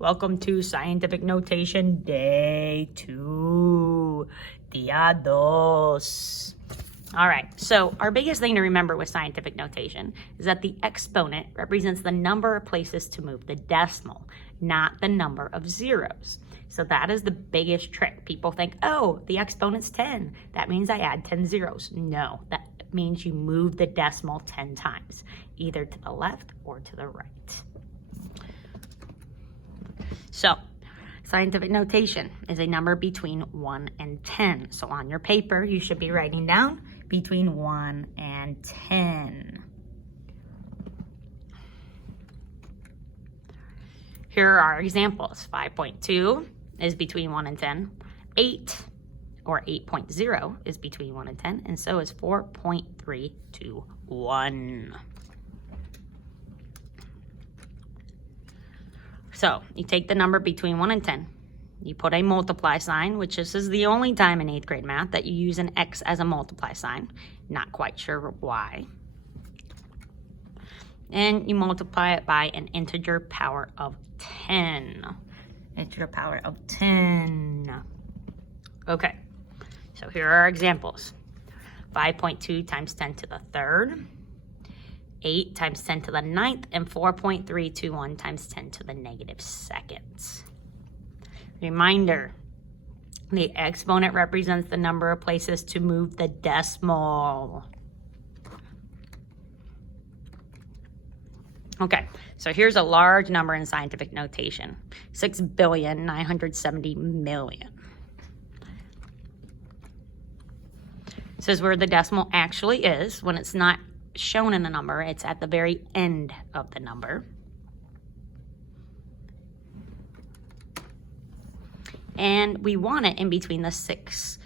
Welcome to Scientific Notation Day 2. Dia dos. All right, so our biggest thing to remember with scientific notation is that the exponent represents the number of places to move the decimal, not the number of zeros. So that is the biggest trick. People think, oh, the exponent's 10. That means I add 10 zeros. No, that means you move the decimal 10 times, either to the left or to the right. So, scientific notation is a number between 1 and 10. So on your paper, you should be writing down between 1 and 10. Here are our examples. 5.2 is between 1 and 10. 8 or 8.0 is between 1 and 10. And so is 4.321. So you take the number between 1 and 10. You put a multiply sign, which this is the only time in 8th grade math that you use an X as a multiply sign. Not quite sure why. And you multiply it by an integer power of 10. Integer power of 10. Okay, so here are our examples. 5.2 times 10 to the third. 8 times 10 to the ninth, and 4.321 times 10 to the negative seconds. Reminder, the exponent represents the number of places to move the decimal. Okay, so here's a large number in scientific notation, 6,970,000,000. This is where the decimal actually is. When it's not shown in a number, it's at the very end of the number. And we want it in between the 6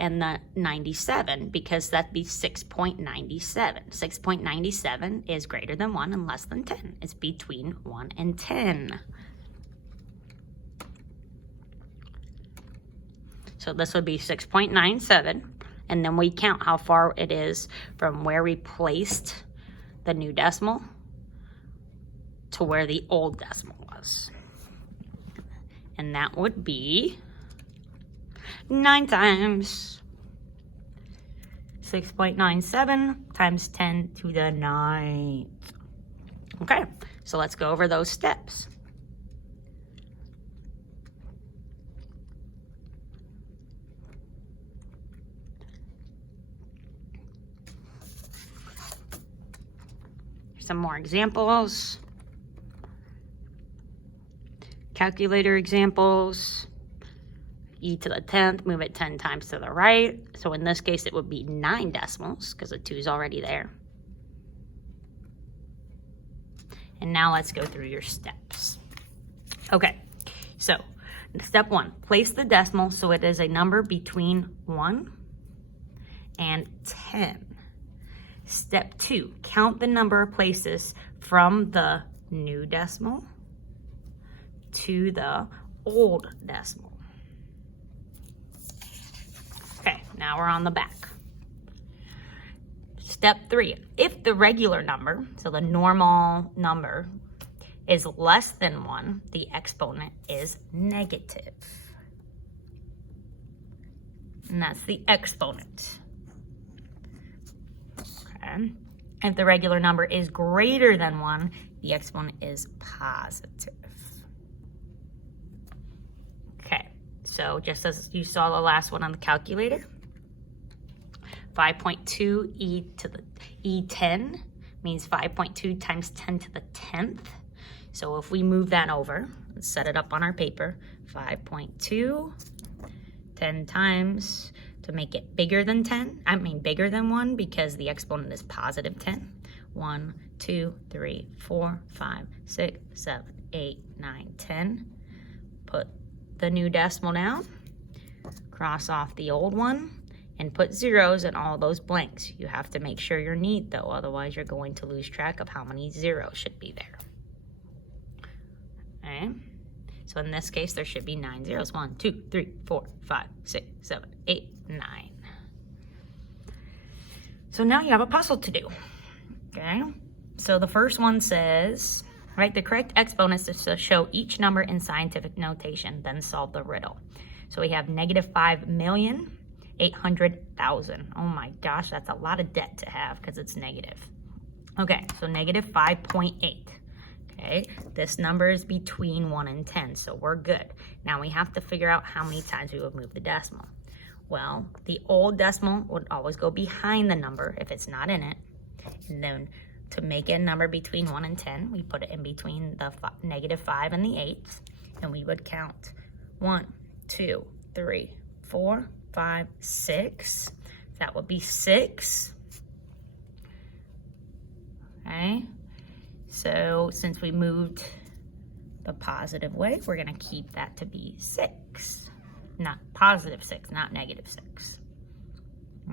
and the 97 because that'd be 6.97. 6.97 is greater than 1 and less than 10. It's between 1 and 10. So this would be 6.97. And then we count how far it is from where we placed the new decimal to where the old decimal was. And that would be 9 times 6.97 times 10 to the 9th. Okay, so let's go over those steps. Some more examples. Calculator examples. E to the 10th, move it 10 times to the right. So in this case, it would be 9 decimals because the 2 is already there. And now let's go through your steps. Okay, so step 1, place the decimal so it is a number between 1 and 10. Step 2, count the number of places from the new decimal to the old decimal. Okay, now we're on the back. Step 3, if the regular number, so the normal number, is less than 1, the exponent is negative. And that's the exponent. If the regular number is greater than 1, the exponent is positive. Okay, so just as you saw the last one on the calculator, 5.2 E10 means 5.2 times 10 to the 10th. So if we move that over, let's set it up on our paper, 5.2, 10 times, to make it bigger than 10, bigger than 1 because the exponent is positive 10. 1, 2, 3, 4, 5, 6, 7, 8, 9, 10. Put the new decimal down, cross off the old one, and put zeros in all those blanks. You have to make sure you're neat though, otherwise you're going to lose track of how many zeros should be there. Okay. So in this case, there should be 9 zeros. 1, 2, 3, 4, 5, 6, 7, 8, 9. So now you have a puzzle to do. Okay. So the first one says Right, the correct exponent is to show each number in scientific notation, then solve the riddle. So we have negative 5,800,000. Oh my gosh, that's a lot of debt to have because it's negative. Okay, so negative 5.8. Okay, this number is between 1 and 10, so we're good. Now we have to figure out how many times we would move the decimal. Well, the old decimal would always go behind the number if it's not in it. And then to make it a number between 1 and 10, we put it in between the negative 5 and the 8, and we would count 1, 2, 3, 4, 5, 6. That would be 6. Okay, so since we moved the positive way, we're going to keep that to be 6. Not positive 6, not negative 6.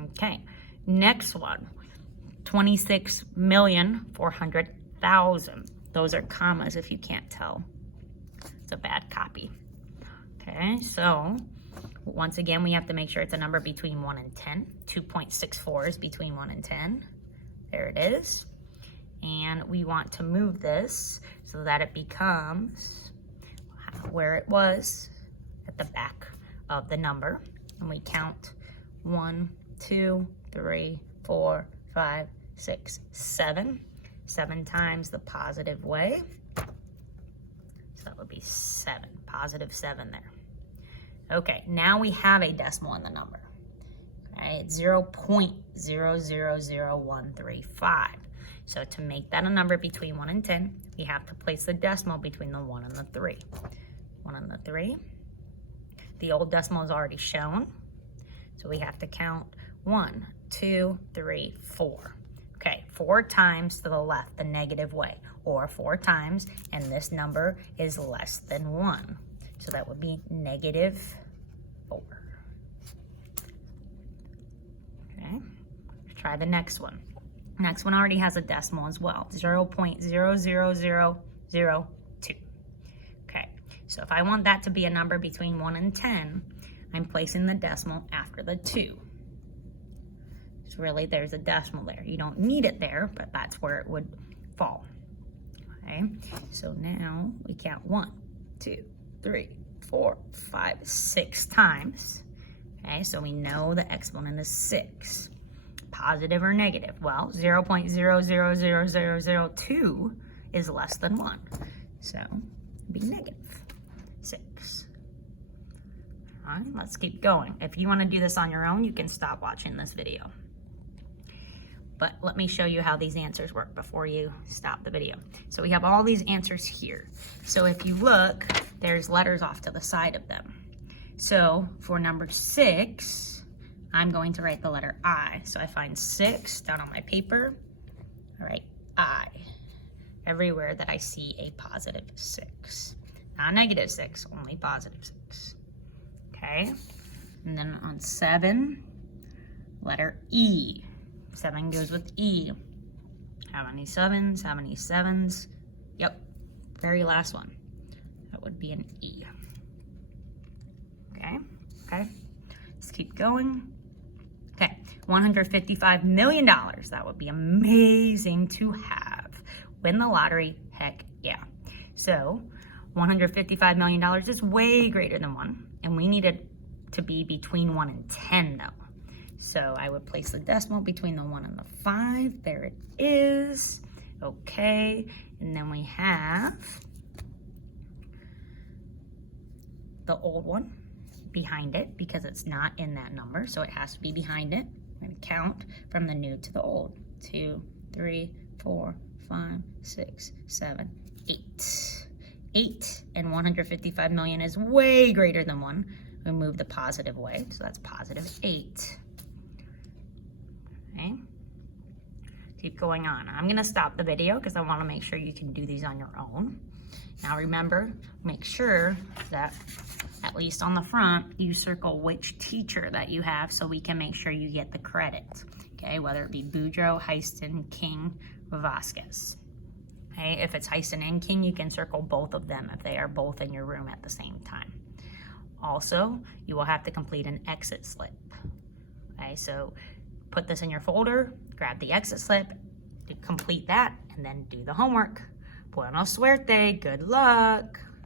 Okay, next one. 26,400,000. Those are commas if you can't tell. It's a bad copy. Okay, so once again, we have to make sure it's a number between 1 and 10. 2.64 is between 1 and 10. There it is. And we want to move this so that it becomes where it was at the back of the number. And we count 1, 2, 3, 4, 5, 6, 7. 7 times the positive way. So that would be 7, positive 7 there. Okay, now we have a decimal in the number. Okay, it's 0.000135. So to make that a number between 1 and 10, we have to place the decimal between the 1 and the 3. 1 and the 3. The old decimal is already shown. So we have to count 1, 2, 3, 4. Okay, 4 times to the left, the negative way, or 4 times, and this number is less than 1. So that would be negative 4. Okay, let's try the next one. Next one already has a decimal as well, 0.00002. Okay, so if I want that to be a number between 1 and 10, I'm placing the decimal after the 2. So really, there's a decimal there. You don't need it there, but that's where it would fall. Okay, so now we count 1, 2, 3, 4, 5, 6 times. Okay, so we know the exponent is 6. Positive or negative? Well, 0.000002 is less than 1. So it'd be negative 6. All right, let's keep going. If you want to do this on your own, you can stop watching this video. But let me show you how these answers work before you stop the video. So we have all these answers here. So if you look, there's letters off to the side of them. So for number 6, I'm going to write the letter I. So I find 6 down on my paper. All right, I. Everywhere that I see a positive 6. Not negative 6, only positive 6. Okay, and then on 7, letter E. 7 goes with E. How many 7s? How many 7s? Yep, very last one. That would be an E. Okay, let's keep going. Okay, $155 million. That would be amazing to have. Win the lottery, heck yeah. So $155 million is way greater than 1, and we need it to be between 1 and 10 though. So I would place the decimal between the 1 and the 5. There it is. Okay, and then we have the old one behind it because it's not in that number, so it has to be behind it. We're going to count from the new to the old. 2, 3, 4, 5, 6, 7, 8. 8 and 155 million is way greater than 1. We move the positive way, so that's positive 8. Okay. Keep going on. I'm going to stop the video because I want to make sure you can do these on your own. Now remember, make sure that at least on the front, you circle which teacher that you have so we can make sure you get the credit. Okay, whether it be Boudreaux, Heiston, King, Vasquez. Okay, if it's Heiston and King, you can circle both of them if they are both in your room at the same time. Also, you will have to complete an exit slip. Okay, so put this in your folder, grab the exit slip, complete that, and then do the homework. Buena suerte. Good luck.